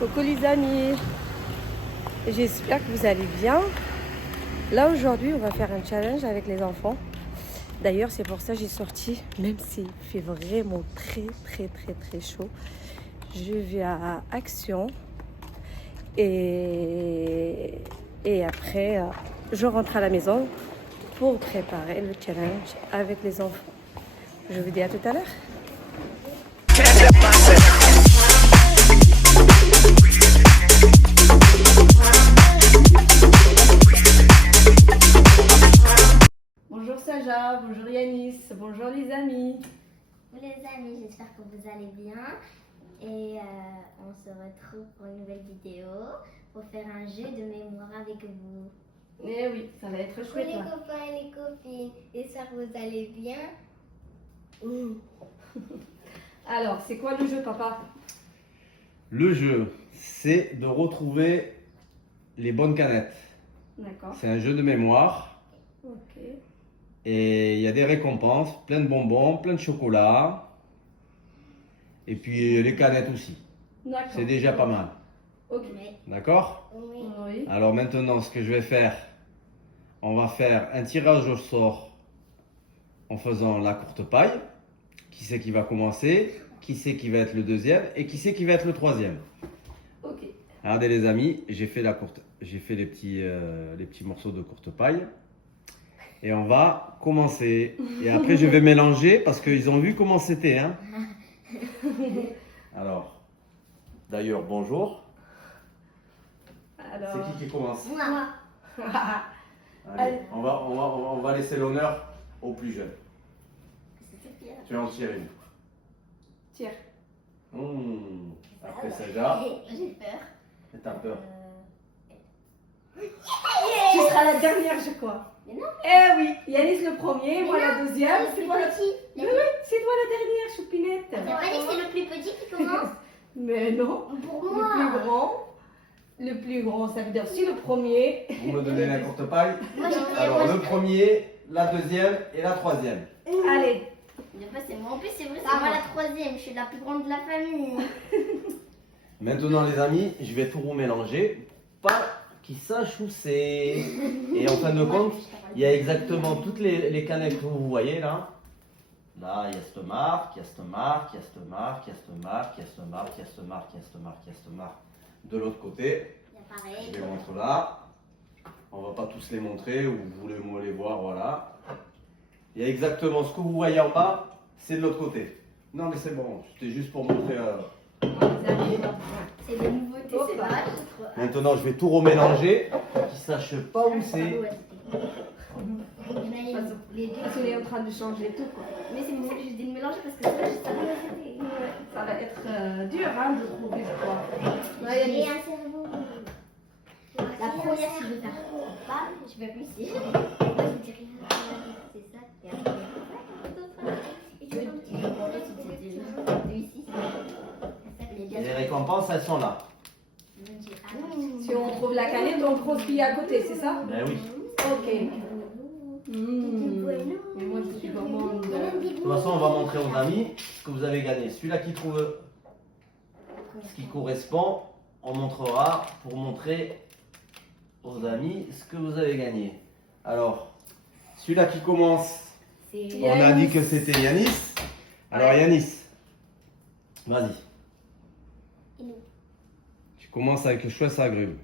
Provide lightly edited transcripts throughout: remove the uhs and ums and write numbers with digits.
Coucou les amis, j'espère que vous allez bien. Là aujourd'hui on va faire un challenge avec les enfants. D'ailleurs c'est pour ça que j'ai sorti, même s'il fait vraiment très chaud. Je vais à Action et après je rentre à la maison pour préparer le challenge avec les enfants. Je vous dis à tout à l'heure. Bonjour Saja, bonjour Yanis, bonjour les amis. Bonjour les amis, j'espère que vous allez bien et on se retrouve pour une nouvelle vidéo pour faire un jeu de mémoire avec vous. Eh oui, ça va être Coucou chouette les là. copains et les copines, j'espère que vous allez bien. Alors, c'est quoi le jeu papa? Le jeu, c'est de retrouver les bonnes canettes. D'accord. C'est un jeu de mémoire Ok. et il y a des récompenses, plein de bonbons, plein de chocolat et puis les canettes aussi. D'accord. C'est déjà pas mal. Ok. Oui. D'accord? Oui. Oui. Alors maintenant, ce que je vais faire, on va faire un tirage au sort en faisant la courte paille. Qui c'est qui va commencer? Qui c'est qui va être le deuxième? Et qui c'est qui va être le troisième? Ok. Regardez les amis, j'ai fait les petits morceaux de courte paille. Et on va commencer. Et après je vais mélanger parce qu'ils ont vu comment c'était. Hein. Alors, d'ailleurs, bonjour. Alors. C'est qui commence? Moi. Allez, on va laisser l'honneur au plus jeune. C'est Sophia. Tu en tires une. Tire. Après Saja, J'ai peur. t'as peur. Tu seras la dernière, je crois. Mais non. Eh oui, Yanis le premier, moi la deuxième. C'est C'est le toi la... petit. Mais oui, c'est toi la dernière, choupinette. T'as pas dit que c'est le plus petit qui commence? Mais non. Pour Le moi. plus grand. Le plus grand, ça veut dire si le premier. Vous me donnez la courte paille. Moi j'ai Alors le premier, la deuxième et la troisième. Allez. Mais pas c'est moi. En plus c'est vrai, Ça c'est moi va. la troisième. Je suis la plus grande de la famille. Maintenant les amis, je vais tout remélanger. Pas qu'ils sachent où c'est. Et en fin de compte, il y a exactement toutes les canettes que vous voyez là. Là, il y a cette marque, il y a cette marque, il y a cette marque, il y a cette marque, il y a cette marque, il y a cette marque, il y a cette marque, il y a cette marque. De l'autre côté, Il y a pareil. je les montre là. On va pas tous les montrer, ou vous voulez moi les voir, voilà. Il y a exactement ce que vous voyez en bas, c'est de l'autre côté. Non mais c'est bon, c'était juste pour montrer. C'est des nouveautés, c'est Hop. pas. Maintenant, je vais tout remélanger, qu'ils ne sachent pas où c'est. Parce qu'on est en train de changer tout quoi. Mais c'est pour ça que j'ai dit de mélanger parce que ça, je savais pas c'était. Ça va être dur hein, de trouver je crois. Ouais, J'ai Yanis. un cerveau. La première, si je veux faire pas, je vais réussir. Moi, je dirais c'est ça. Et après, et tu vois, tu réussis. Et les récompenses, elles sont là. Si on trouve la canette, on trouve ce qu'il y a à côté, c'est ça? Ben oui. Ok. Mais moi je suis vraiment. De toute façon, on va montrer aux amis ce que vous avez gagné. Celui-là qui trouve ce qui correspond, on montrera pour montrer aux amis ce que vous avez gagné. Alors, celui-là qui commence, on a dit que c'était Yanis. Alors Yanis, vas-y. Tu commences avec le choix agrumes.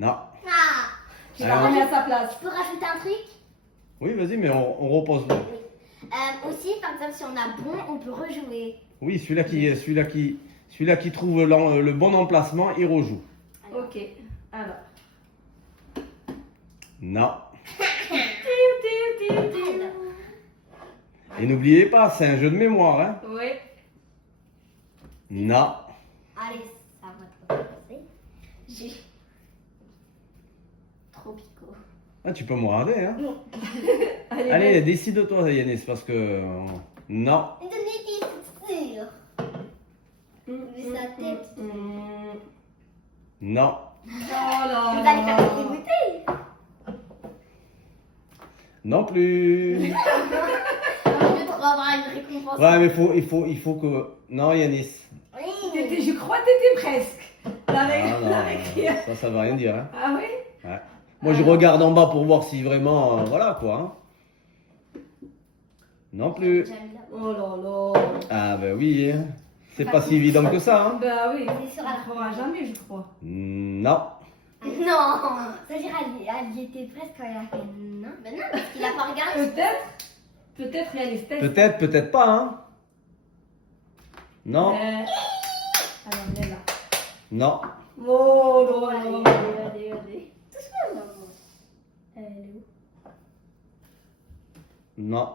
Non. Ah, Tu la remets à sa place. je peux rajouter un truc? Oui, vas-y, mais on repose. Aussi, par exemple, si on a bon, on peut rejouer. Oui, celui-là qui trouve le bon emplacement, il rejoue. Ok. Alors. Non. Et n'oubliez pas, c'est un jeu de mémoire, hein. Oui. Non. Allez, ça va te passer. J'ai Tropico. Ah, tu peux me regarder, hein. Allez, Allez, décide-toi, Yanis, parce que... non. Définitif, sûr. Mais sa tête. Non. Oh là Vous là. allez faire des bouteilles. Non plus. On va avoir une récompense. Ouais, mais il faut que... Non, Yanis. Oui. Je crois que t'étais presque. La Ah récré. non, ça veut rien dire. Hein. Ah oui? Ouais. Moi, je regarde en bas pour voir si vraiment, voilà quoi. Hein. Non plus. Jamila. Oh là là. Ah ben oui, hein. C'est pas si évident que ça. Hein. Bah oui, C'est sur on la ne fera jamais, je crois. Non. Non, ça veut dire elle y était presque quand elle a fait non. Ben non, parce qu'il a pas regardé. Peut-être réaliste. Peut-être, peut-être pas. Hein. Non. Alors, elle est là. Non. Oh Oh, là allez, là. allez. Doucement, maman. Elle est où? Non.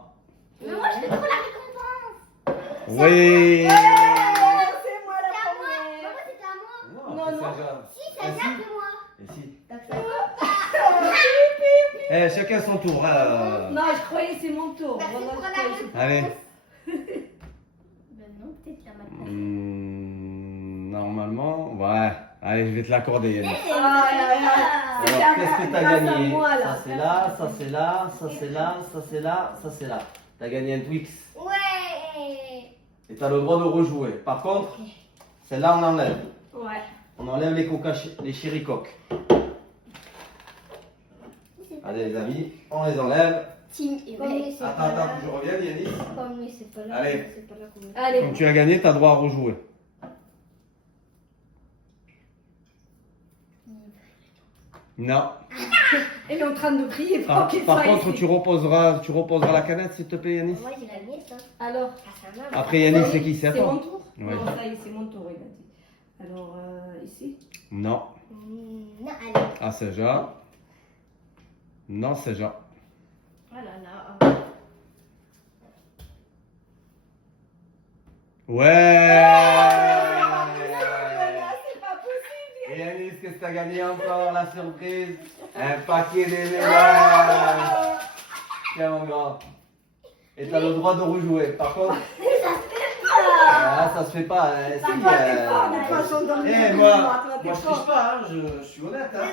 Mais moi, je veux trop la récompense. Oui. C'est moi C'est la à moi. première. Maman, c'était à moi. Non, non. Si, ça vient de moi. Et si. Donc, ça Eh, chacun son tour. Hein. Non, je croyais que c'est mon tour. Merci Voilà, pour je la croyais que réponse. Allez. Ben non, peut-être la matin. Normalement, ouais. Allez, je vais te l'accorder, Yannick. Ah, Alors, qu'est-ce que t'as grâce à gagné? moi, là. Ça c'est là, ça c'est là, ça c'est là, ça c'est là, ça c'est là. T'as gagné un Twix. Ouais. Et t'as le droit de rejouer. Par contre, celle-là on enlève. Ouais. On enlève les coca, les chéricoques. Allez les amis, on les enlève. Team et Attends, je reviens Yannick. Comme lui, c'est pas là. Allez. C'est pas là qu'on est. Allez. Comme tu as gagné, t'as droit à rejouer. Non. Elle est en train de prier. Par contre, tu reposeras la canette s'il te plaît Yannick. Moi, j'ai gagné ça. Alors, Ah, ça va. Après Yannick, c'est qui? C'est à c'est mon toi. tour? Ouais. Non, ça y est, c'est mon tour, il a dit. Alors, ici. Non. Non, allez. Ah, c'est Ja. Non, c'est Ja. Oh là là. Ouais. C'est pas possible. Et Yannick, qu'est-ce que t'as gagné encore la surprise? Un paquet d'éléments. Tiens mon grand. Et t'as le droit de rejouer. Par contre, ah, ça se fait pas. Hein. Si, Toi, t'es fort, de toute façon, dans le Eh, jeu. moi, Toi, t'es je fort. triche pas, hein. Je suis honnête. Hein.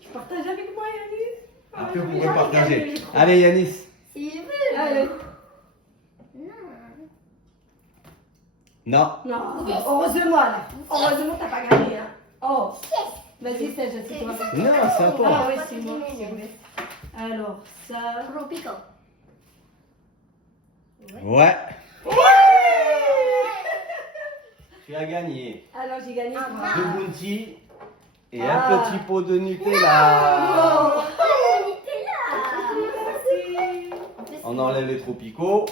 Tu partages avec moi, Yannis? Après, vous J'ai pouvez envie de gagner partager. le micro. Allez, Yanis. S'il veut. Allez. Non. Non. Non, heureusement, là. Heureusement, t'as pas gagné, hein. Oh. Vas-y, Serge, c'est toi. Non, c'est à Ah toi. oui, c'est moi, c'est vrai. Alors, ça. Tropico. Ouais. Tu as gagné Alors, j'ai gagné quoi? deux bounty et Ah. un petit pot de Nutella. Oh. On enlève les tropicaux.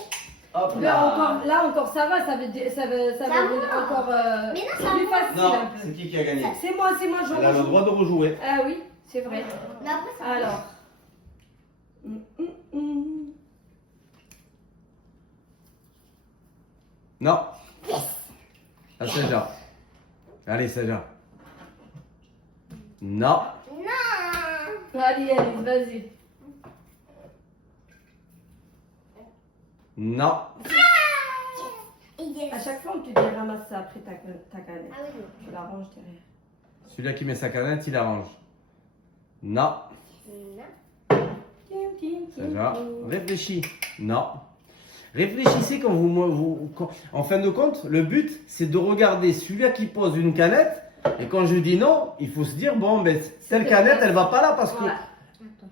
Hop Là là. encore, ça va, ça veut dire, ça veut Ça dire va. encore Mais non, ça plus va. facile Non, un peu. c'est qui a gagné? C'est moi, je Elle a le rejoue. droit de rejouer. Ah oui, c'est vrai. Mais après, ça va. Alors. Non. Ah, c'est Ja. Allez, c'est Ja. Non. Non. Allez, Alice, vas-y. Non. Yes. À chaque fois, on te dit ramasse ça après ta canette. Ah oui, Tu la ranges derrière. Celui-là qui met sa canette, il arrange. Non. non. C'est Ja. Réfléchis. Non. Réfléchissez quand en fin de compte, le but, c'est de regarder celui-là qui pose une canette. Et quand je dis non, il faut se dire, bon, ben, telle canette, elle va pas là parce que Voilà. Attends.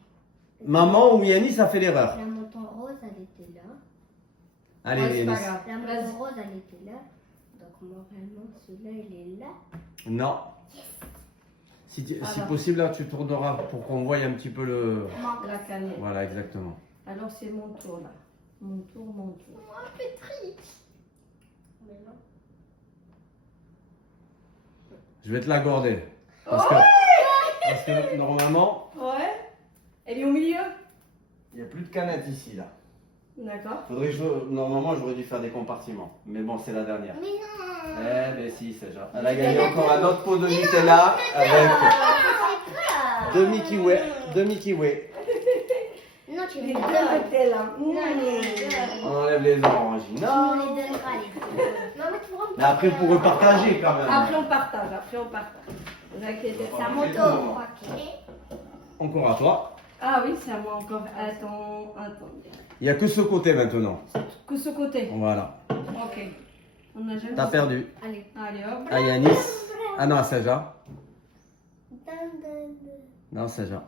maman ou Yannis a fait l'erreur. La montant rose, elle était là. Allez, Ouais, c'est pas Yannis. grave. La Vas-y. montant rose, elle était là. Donc, moralement, celui-là, il est là. Non. Si Alors. possible, là, tu tourneras pour qu'on voie un petit peu le... La canette. Voilà, exactement. Alors, c'est mon tour là. Mon tour. Moi, Petri. Mais non. Je vais te l'accorder. Parce que normalement, Ouais. Elle est au milieu. il n'y a plus de canette ici, là. D'accord. Normalement, j'aurais dû faire des compartiments. Mais bon, c'est la dernière. Mais non. Eh ben si, c'est genre. Elle a gagné encore un autre pot de Nutella avec deux Mickey Way. Non, tu Les me deux donnes. étaient là. Non, tu me On enlève les oranges. donnes. Non. Tu me les donneras, les deux. Non, mais tu pourras me Mais après, vous pourrez partager quand même. Après, on partage. Vous inquiétez C'est pas. à mon tour. Ok. Encore à toi. Ah oui, c'est à moi encore. Attends. Il n'y a que ce côté maintenant. Que ce côté. Voilà. Ok. On n'a jamais. T'as perdu. Allez. Allez hop. À Yanis. Ah non, à Saja. Non, Saja.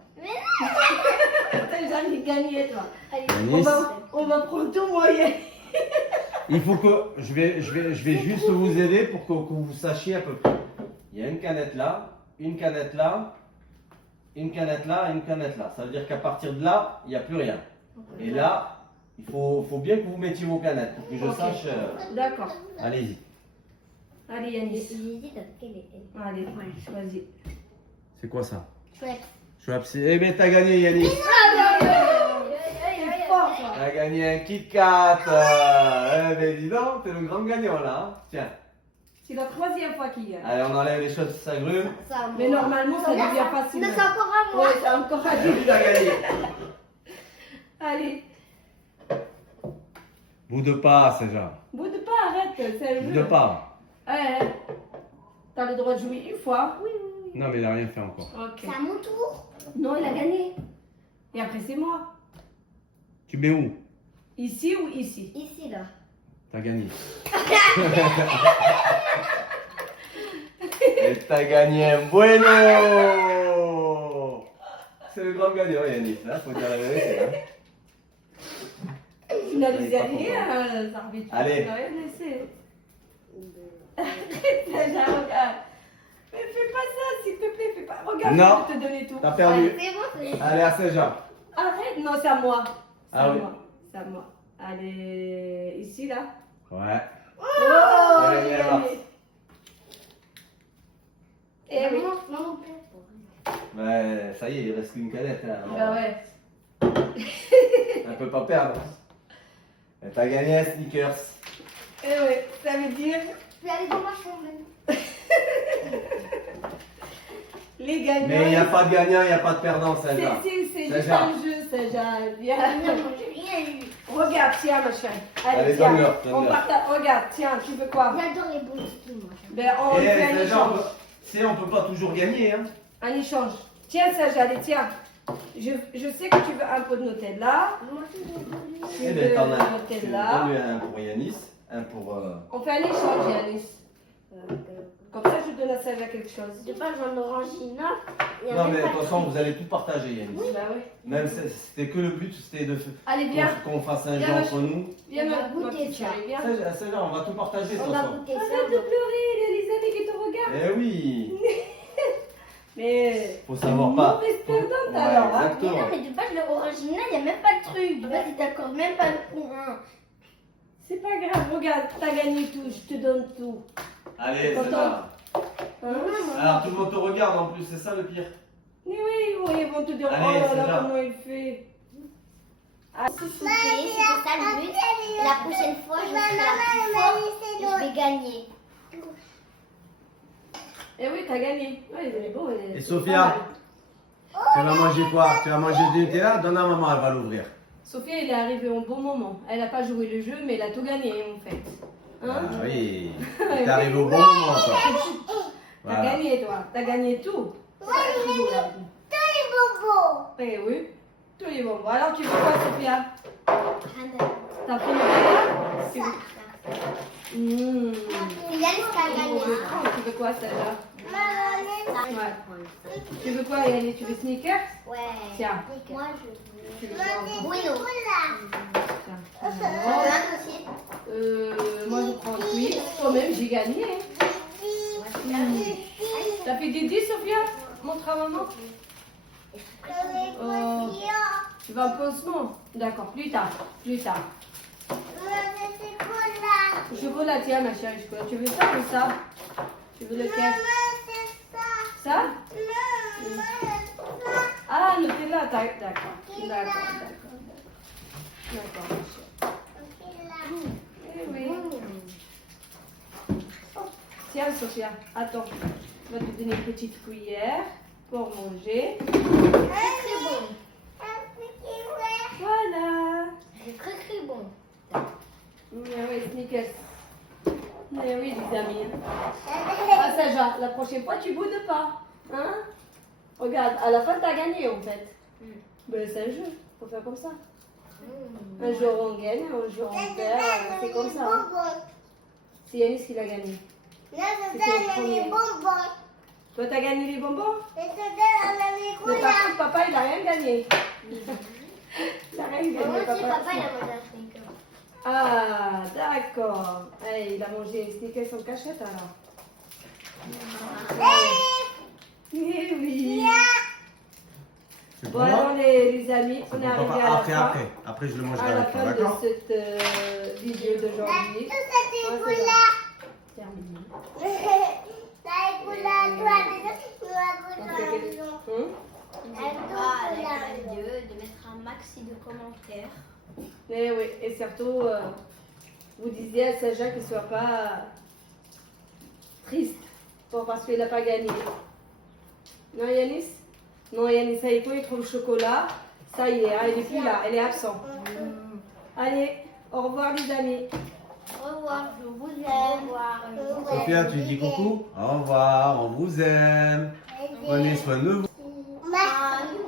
T'as jamais gagné toi. Allez. Yanis. On va prendre tout moyen. Il faut que je vais juste vous aider pour que vous sachiez à peu près. Il y a une canette là, une canette là, une canette là, une canette là. Ça veut dire qu'à partir de là, il n'y a plus rien. Et là, il faut bien que vous mettiez vos canettes pour que je Ok. sache. D'accord. Allez-y. Allez Yanis. J'hésite à quelle est elle. Allez, choisis. C'est quoi ça? Chouette. Eh ben t'as gagné Yannick. T'as gagné un Kit Kat. Eh ben dis donc, t'es le grand gagnant là. Hein. Tiens. C'est la 3e fois qu'il gagne. Allez, on enlève les choses de sa grume. Mais normalement, ça devient facile. Non, c'est encore à moi. Ouais, c'est encore à Lui, il a gagné. Allez. Boude pas, Saja. Boude pas, arrête. C'est le jeu. Boude pas. Ouais. T'as le droit de jouer une fois. Oui. Non, mais il a rien fait encore. Ok. C'est à mon tour. Non, il a gagné. Et après, c'est moi. Tu mets où? Ici ou ici? Ici, là. T'as gagné. Et t'as gagné un bueno. C'est le grand gagnant, Yannick. Hein, faut dire la vérité. Hein. Tu n'as Allez, laissé pas rien, l'arbitre. Allez. Tu n'as rien laissé. Déjà, regarde. Mais fais pas ça, s'il te plaît, fais pas. Regarde, Non. je vais te donner tout. T'as perdu. C'est bon, c'est Allez, à Saja. Arrête, non, c'est à moi. C'est Ah à oui. moi. C'est à moi. Allez, ici, là. Ouais. Oh, Allez, j'ai viens gagné. Eh oui. Maman, Ouais, ça y est, il reste qu'une canette. Hein. Bah ouais. On peut pas perdre. Et t'as gagné un sneakers. Eh ouais, ça veut dire je vais aller dans ma chambre. les gagnants. Mais il n'y a pas de gagnant, il n'y a pas de perdant, Saja. C'est Ça juste gère. un jeu, ça gère. Viens. Non, j'ai rien eu. Regarde, tiens, ma chérie. Allez, tiens. donne-leur, On donne-leur. partage. Regarde, tiens, tu veux quoi? J'adore les bons trucs, moi. Ben, on Eh, fait un Saja, échange. on peut pas toujours gagner. Hein. Un échange. Tiens, ça, allez, tiens. Je sais que tu veux un peu de Nutella. Moi, je vais Tu Eh veux ben, t'en de as. Nutella. Donne-lui un pour Yanis, un pour. On fait un échange, Yanis. Comme ça, je donne à Saja quelque chose. Je pas j'en orangina. Non, mais de toute façon, vous allez tout partager, Yanis. Bah oui. Même c'était que le but, c'était de Allez, viens. qu'on fasse un Viens, jeu ma entre nous. Viens, On va ma goûter petite ça. chérie, viens. Saja, on va tout partager, de On toute va façon. goûter ça. Arrête de pleurer, il y a les amis qui te regardent. Eh oui, Mais. faut savoir pas. Mauvaise perdante Ouais, alors. Hein. Mais exactement. non, mais de base, le orangina, il n'y a même pas de truc. De base, il t'accorde même pas le point. C'est pas grave, regarde, t'as gagné tout, je te donne tout. Allez, Content? Saja. Hein? Alors tout le monde te regarde en plus, c'est ça le pire. Mais oui, ils vont te dire, Allez, oh là là, Saja. comment il fait. Ah, Souffler, c'était ça le but. Et la prochaine fois, je serai la plus forte et je vais gagner. eh oui, t'as gagné. Ouais, il est beau. il est- Et c'est Sophia? pas mal. Tu vas manger quoi? Tu vas manger du Nutella? Donne à maman, elle va l'ouvrir. Sophia, il est arrivé au bon moment. Elle n'a pas joué le jeu, mais elle a tout gagné en fait. Hein? Ah oui, t'es arrivé au bon moment toi. T'as Voilà. gagné toi, t'as gagné tout. C'est ça qui joue, là. Eh oui, tous les bonbons. Alors tu veux quoi, Sophia? T'as pris le Nutella? Mmh. Yannis a gagné. Tu veux quoi, celle-là? Ouais. Tu veux quoi, Yannis? Tu veux sneakers? Ouais. Tiens. Moi, Tu je veux quoi encore? Bueno. Tiens. Voilà aussi. Moi je prends oui. Toi-même j'ai gagné. T'as fait des 10, Sophia? Montre à maman. Tu vas en pansement? D'accord, plus tard. Plus tard. Chocolat, tiens ma chérie, chocolat. Tu veux ça ou ça? Tu veux lequel? Ça? Ah, Nutella, d'accord. D'accord. D'accord, ma chérie. Eh oui. Tiens, Sophia, attends. Je vais te donner une petite cuillère pour manger. Très bon. Voilà. C'est très bon. Mais oui, Snickers. Mais oui, les amis. Ah, Saja, la prochaine fois, tu boudes pas. Hein? Regarde, à la fin, t'as gagné en fait. Mais c'est un jeu, faut faire comme ça. Un jour on gagne, un jour on perd, c'est comme ça. Hein. C'est Yanis qui l'a gagné. Là, je donne les bonbons. Toi, t'as gagné les bonbons? Et je donne les Mais par couleurs. contre, papa, il a rien gagné. Il a rien Moi gagné, aussi, papa, papa. il a mangé un sneaker. Ah, d'accord. Allez, il a mangé une sneakers en cachette alors. Eh oui. C'est Bon, pour moi? alors les amis, C'est on est pour arrivé papa. à la Après, fin. après. Après, je le mangerai À la avec toi, fin de d'accord? cette vidéo d'aujourd'hui. Tout ça, c'est Ouais, couleurs. c'est terminé. Là, les couleurs, toi, les On fait couleurs. quelque- N'hésitez pas à liker la vidéo, de mettre un maxi de commentaires. Eh oui, et surtout, vous disiez à Saja qu'il ne soit pas triste parce qu'il n'a pas gagné. Non, Yanis? Non, Yanis, ça y est, quand il trouve le chocolat, ça y est, hein, elle n'est plus là, elle est absente. Allez, au revoir les amis. Au revoir, je vous aime. Au revoir. Sophia, tu dis coucou? Au revoir, on vous aime. Prenez soin de vous. Bye.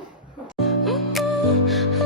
Bye.